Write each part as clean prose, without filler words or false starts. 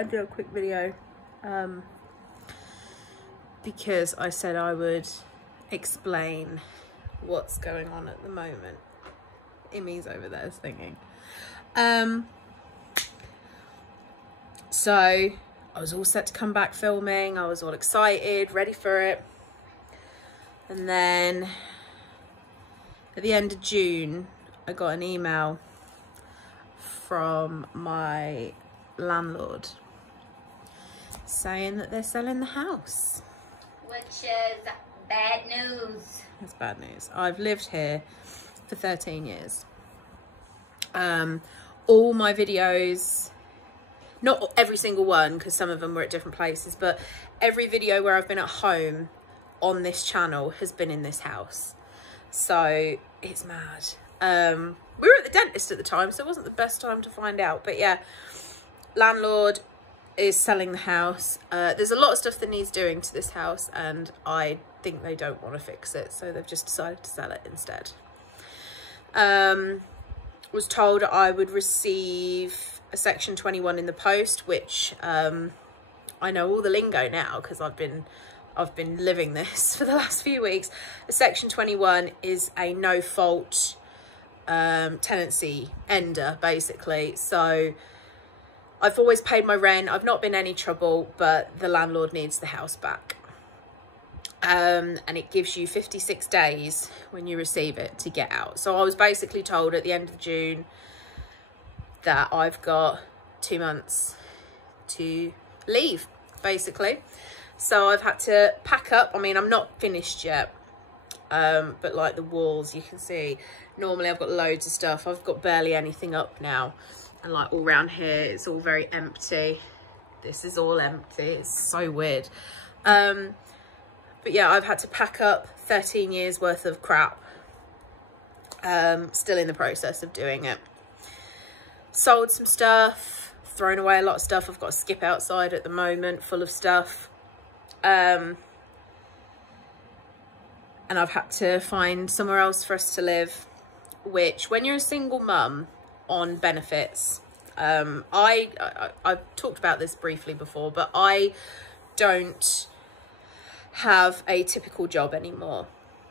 I'd do a quick video because I said I would explain what's going on at the moment. Emmy's over there singing. So I was all set to come back filming. I was all excited, ready for it. And then at the end of June, I got an email from my landlord saying that they're selling the house. Which is bad news. It's bad news. I've lived here for 13 years. All my videos, not every single one, because some of them were at different places, but every video where I've been at home on this channel has been in this house. So it's mad. We were at the dentist at the time, so it wasn't the best time to find out. But yeah, landlord is selling the house. There's a lot of stuff that needs doing to this house, and I think they don't want to fix it, so they've just decided to sell it instead. Was told I would receive a Section 21 in the post, which I know all the lingo now because I've been living this for the last few weeks. A Section 21 is a no-fault tenancy ender, basically. So I've always paid my rent. I've not been any trouble, but the landlord needs the house back. And it gives you 56 days when you receive it to get out. So I was basically told at the end of June that I've got 2 months to leave, basically. So I've had to pack up. I mean, I'm not finished yet, but like the walls, you can see, normally I've got loads of stuff. I've got barely anything up now. And like all around here, it's all very empty. This is all empty. It's so weird. But yeah, I've had to pack up 13 years worth of crap. Still in the process of doing it. Sold some stuff, thrown away a lot of stuff. I've got a skip outside at the moment full of stuff. And I've had to find somewhere else for us to live, which when you're a single mum on benefits, I've talked about this briefly before, but I don't have a typical job anymore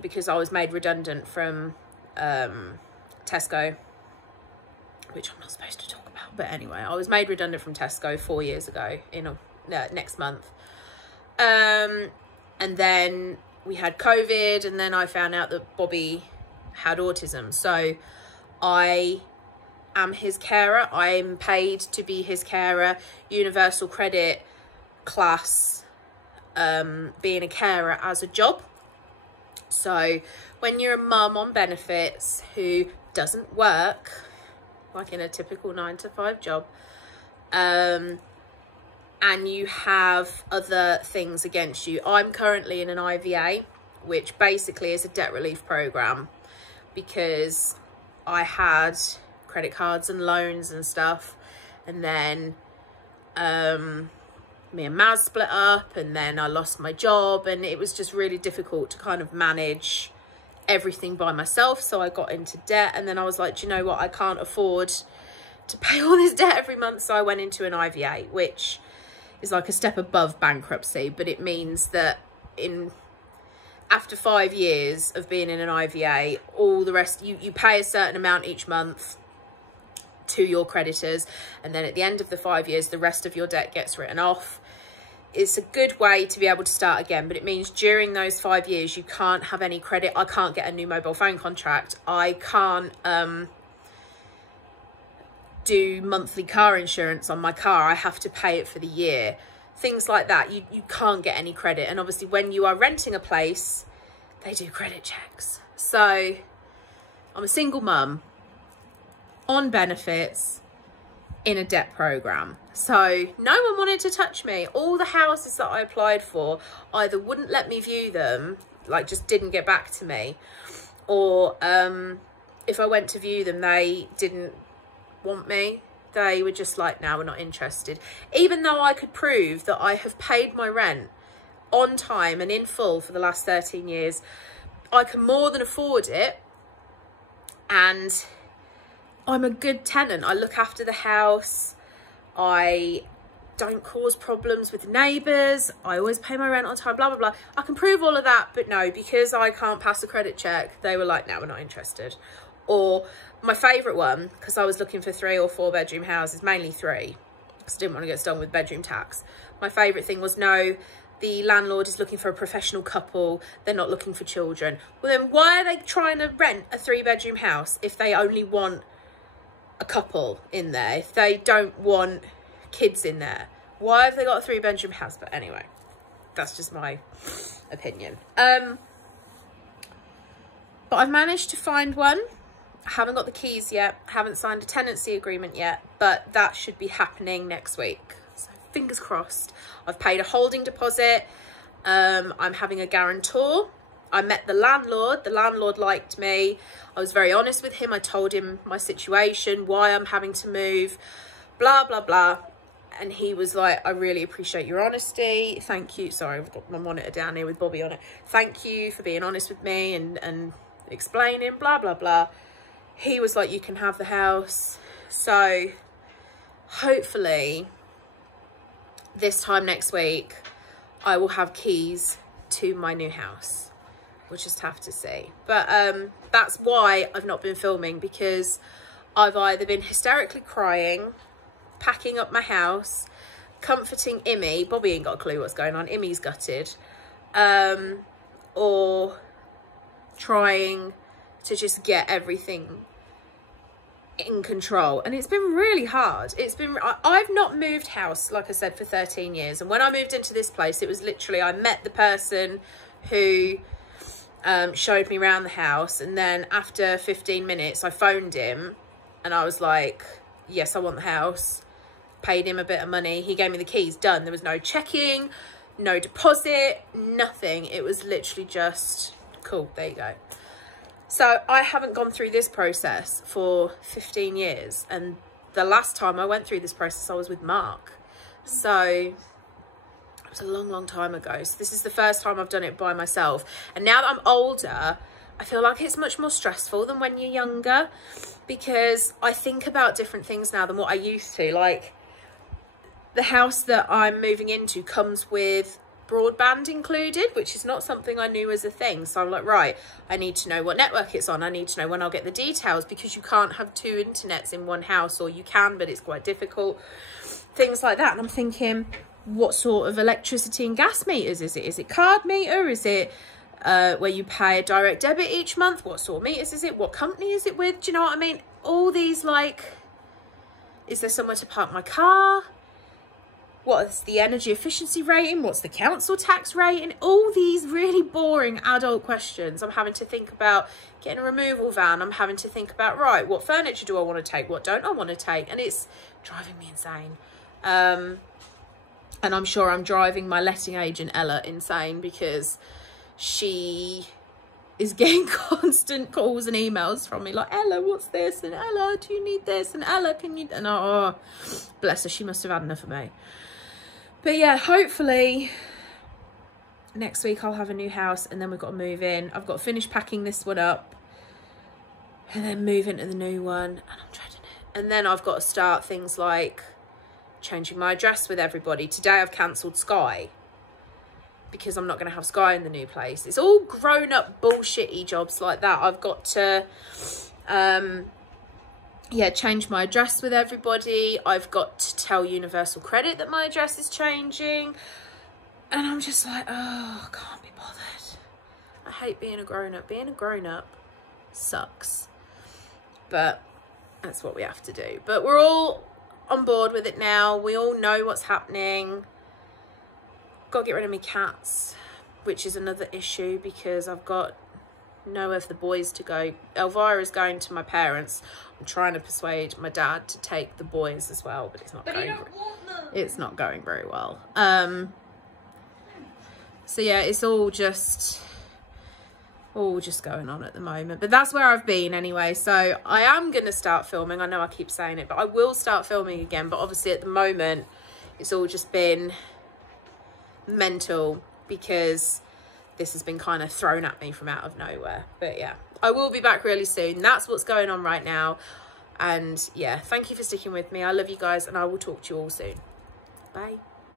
because I was made redundant from Tesco, which I'm not supposed to talk about, but anyway, I was made redundant from Tesco 4 years ago next month. And then we had COVID, and then I found out that Bobby had autism. So I am his carer. I'm paid to be his carer, universal credit class, being a carer as a job. So when you're a mum on benefits who doesn't work, like in a typical 9-to-5 job, and you have other things against you. I'm currently in an IVA, which basically is a debt relief program, because I had credit cards and loans and stuff, and then me and Maz split up, and then I lost my job, and it was just really difficult to kind of manage everything by myself. So I got into debt, and then I was like, do you know what, I can't afford to pay all this debt every month. So I went into an IVA, which is like a step above bankruptcy, but it means that after 5 years of being in an IVA, all the rest, you pay a certain amount each month to your creditors, and then at the end of the 5 years, the rest of your debt gets written off. It's a good way to be able to start again, but it means during those 5 years, you can't have any credit. I can't get a new mobile phone contract. I can't do monthly car insurance on my car. I have to pay it for the year. Things like that. You can't get any credit. And obviously when you are renting a place, they do credit checks. So I'm a single mum on benefits in a debt program. So no one wanted to touch me. All the houses that I applied for either wouldn't let me view them, like just didn't get back to me, or if I went to view them, they didn't want me. They were just like, no, we're not interested. Even though I could prove that I have paid my rent on time and in full for the last 13 years, I can more than afford it, and I'm a good tenant. I look after the house. I don't cause problems with neighbours, I always pay my rent on time, blah, blah, blah. I can prove all of that, but no, because I can't pass a credit check, they were like, no, we're not interested. Or my favourite one, because I was looking for 3 or 4 bedroom houses, mainly 3, because I didn't want to get stung with bedroom tax. My favourite thing was, no, the landlord is looking for a professional couple, they're not looking for children. Well, then why are they trying to rent a 3-bedroom house if they only want a couple in there, if they don't want kids in there? Why have they got a 3-bedroom house? But anyway, that's just my opinion. But I've managed to find one. I haven't got the keys yet, haven't signed a tenancy agreement yet, but that should be happening next week. So fingers crossed. I've paid a holding deposit. I'm having a guarantor. I met the landlord. The landlord liked me. I was very honest with him. I told him my situation, why I'm having to move, blah, blah, blah. And he was like, I really appreciate your honesty. Thank you. Sorry, I've got my monitor down here with Bobby on it. Thank you for being honest with me and explaining, blah, blah, blah. He was like, you can have the house. So hopefully this time next week, I will have keys to my new house. We'll just have to see. But that's why I've not been filming, because I've either been hysterically crying, packing up my house, comforting Immy. Bobby ain't got a clue what's going on. Immy's gutted. Or trying to just get everything in control, and it's been really hard. I've not moved house, like I said, for 13 years, and when I moved into this place, it was literally, I met the person who showed me around the house, and then after 15 minutes I phoned him and I was like, yes, I want the house. Paid him a bit of money, he gave me the keys, done. There was no checking, no deposit, nothing. It was literally just, cool, there you go. So I haven't gone through this process for 15 years. And the last time I went through this process, I was with Mark. So it was a long, long time ago. So this is the first time I've done it by myself. And now that I'm older, I feel like it's much more stressful than when you're younger, because I think about different things now than what I used to. Like, the house that I'm moving into comes with broadband included, which is not something I knew was a thing. So I'm like, right, I need to know what network it's on. I need to know when I'll get the details, because you can't have 2 internets in one house, or you can, but it's quite difficult. Things like that. And I'm thinking, what sort of electricity and gas meters is it? Is it card meter? Is it where you pay a direct debit each month? What sort of meters is it? What company is it with? Do you know what I mean? All these, like, is there somewhere to park my car? What's the energy efficiency rating? What's the council tax rating? All these really boring adult questions. I'm having to think about getting a removal van. I'm having to think about, right, what furniture do I want to take? What don't I want to take? And it's driving me insane. And I'm sure I'm driving my letting agent, Ella, insane, because she is getting constant calls and emails from me like, Ella, what's this? And Ella, do you need this? And Ella, can you? And oh, bless her, she must have had enough of me. But yeah, hopefully next week I'll have a new house, and then we've got to move in. I've got to finish packing this one up and then move into the new one, and I'm dreading it. And then I've got to start things like changing my address with everybody. Today I've cancelled Sky, because I'm not going to have Sky in the new place. It's all grown up bullshitty jobs like that. I've got to change my address with everybody. I've got to tell Universal Credit that my address is changing. And I'm just like, oh, I can't be bothered. I hate being a grown-up. Being a grown-up sucks. But that's what we have to do. But we're all on board with it now. We all know what's happening. Got to get rid of my cats, which is another issue, because I've got nowhere for the boys to go. Elvira's going to my parents. I'm trying to persuade my dad to take the boys as well, but it's not going very well. So yeah, it's all just going on at the moment. But that's where I've been anyway. So I am going to start filming. I know I keep saying it, but I will start filming again. But obviously at the moment, it's all just been mental, because this has been kind of thrown at me from out of nowhere. But yeah, I will be back really soon. That's what's going on right now. And yeah, thank you for sticking with me. I love you guys, and I will talk to you all soon. Bye.